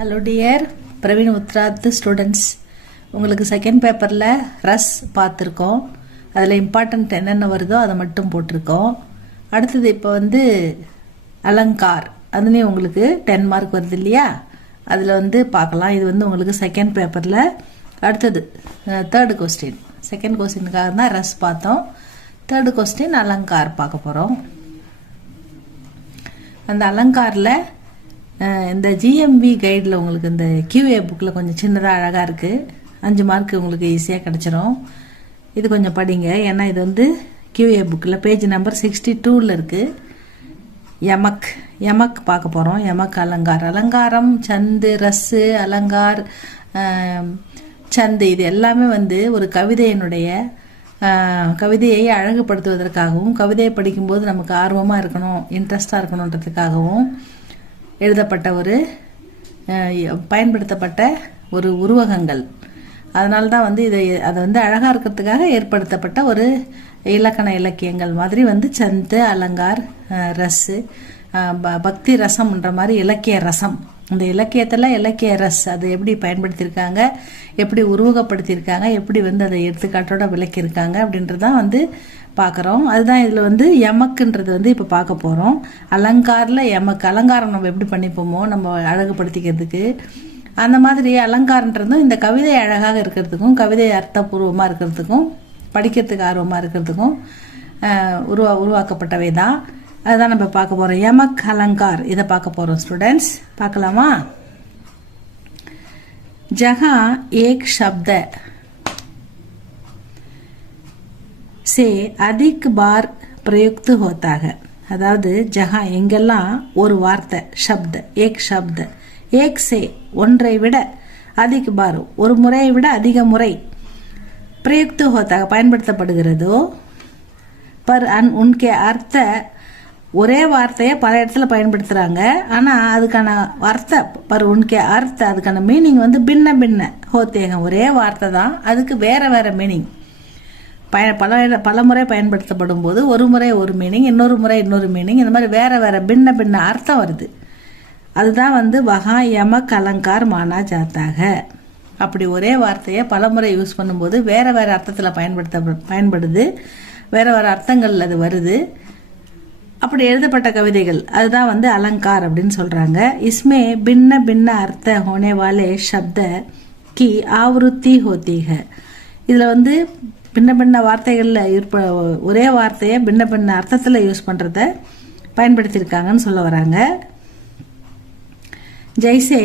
Hello dear Praveen Uttarardh students, உங்களுக்கு second பேப்பரில் ரஸ் பார்த்துருக்கோம். அதில் இம்பார்ட்டண்ட் என்னென்ன வருதோ அதை மட்டும் போட்டிருக்கோம். அடுத்தது இப்போ அலங்கார், அதுலேயும் உங்களுக்கு 10 மார்க் வருது இல்லையா, அதில் பார்க்கலாம். இது உங்களுக்கு செகண்ட் பேப்பரில். அடுத்தது தேர்டு கொஸ்டின். செகண்ட் கொஸ்டினுக்காக தான் ரஸ் பார்த்தோம். தேர்டு கொஸ்டின் அலங்கார் பார்க்க போகிறோம். அந்த அலங்காரில் இந்த ஜிஎம்வி கைடில் உங்களுக்கு இந்த கியூஏ புக்கில் கொஞ்சம் சின்னதாக அழகாக இருக்குது. 5 மார்க் உங்களுக்கு ஈஸியாக கிடச்சிரும். இது கொஞ்சம் படிங்க, ஏன்னா இது கியூஏ புக்கில் பேஜ் நம்பர் 62 இருக்குது. யமக் பார்க்க போகிறோம். யமக் அலங்கார், அலங்காரம், சந்து, ரஸ்ஸு, அலங்கார், சந்து, இது எல்லாமே ஒரு கவிதையை அழகுபடுத்துவதற்காகவும், கவிதையை படிக்கும்போது நமக்கு ஆர்வமாக இருக்கணும், இன்ட்ரெஸ்டாக இருக்கணுன்றதுக்காகவும் எழுதப்பட்ட பயன்படுத்தப்பட்ட உருவகங்கள். அதனால தான் அதை அழகாக இருக்கிறதுக்காக ஏற்படுத்தப்பட்ட இலக்கண இலக்கியங்கள் மாதிரி சந்து, அலங்கார், ரஸ்ஸு, பக்தி ரசம்ன்ற மாதிரி இலக்கிய ரசம். இந்த இலக்கியத்தில் இலக்கிய ரஸ் அது எப்படி பயன்படுத்தியிருக்காங்க, எப்படி உருவகப்படுத்தியிருக்காங்க, எப்படி அதை எடுத்துக்காட்டோட விளக்கியிருக்காங்க அப்படின்றதான் பார்க்குறோம். அதுதான் இதில் யமக்குன்றது இப்போ பார்க்க போகிறோம். அலங்காரில் யமக், அலங்காரம் நம்ம எப்படி பண்ணிப்போமோ நம்ம அழகுபடுத்திக்கிறதுக்கு, அந்த மாதிரி அலங்காரன்றதும் இந்த கவிதை அழகாக இருக்கிறதுக்கும், கவிதை அர்த்தபூர்வமாக இருக்கிறதுக்கும், படிக்கிறதுக்கு ஆர்வமாக இருக்கிறதுக்கும் உருவாக்கப்பட்டவை தான். அதுதான் நம்ம பார்க்க போகிறோம். யமக் அலங்கார் இதை பார்க்க போகிறோம் ஸ்டூடெண்ட்ஸ். பார்க்கலாமா? ஜஹா ஏக் शब्द से अधिक बार प्रयुक्त होता है. அதாவது ஜஹா எங்கெல்லாம் ஒரு வார்த்தை, ஷப்த, ஏக் ஷப்த, ஏக் சே ஒன்றை விட, அதிக் பார் ஒரு முறையை விட அதிக முறை, பிரயுக்து ஹோத்தாக பயன்படுத்தப்படுகிறதோ, பர் உன்கே அர்த்த, ஒரே வார்த்தையை பல இடத்துல பயன்படுத்துகிறாங்க, ஆனால் அதுக்கான அர்த்த பர் உன்கே அர்த்த, அதுக்கான மீனிங் பின்ன பின்ன ஹோத்தேங்க. ஒரே வார்த்தை தான், அதுக்கு வேற வேற மீனிங் பல முறை பயன்படுத்தப்படும் போது ஒரு முறை ஒரு மீனிங், இன்னொரு முறை இன்னொரு மீனிங், இந்த மாதிரி வேற வேற பின்ன பின்ன அர்த்தம் வருது. அதுதான் வகா யமக் அலங்கார் மானா ஜாத்தாக. அப்படி ஒரே வார்த்தையை பல முறை யூஸ் பண்ணும்போது வேற வேற அர்த்தத்தில் பயன்படுது, வேற வேற அர்த்தங்கள் அது வருது. அப்படி எழுதப்பட்ட கவிதைகள் அதுதான் அலங்கார் அப்படின்னு சொல்றாங்க. இஸ்மே பின்ன பின்ன அர்த்த ஹோனே வாலே ஷப்த கி ஆவருத்தி ஹோத்தி ஹை. இதுல பின்ன பின்ன வார்த்தைகள்ல ஒரே வார்த்தையை பின்ன பின்ன அர்த்தத்துல யூஸ் பண்றத பயன்படுத்தியிருக்காங்கன்னு சொல்ல வராங்க. ஜெய்சே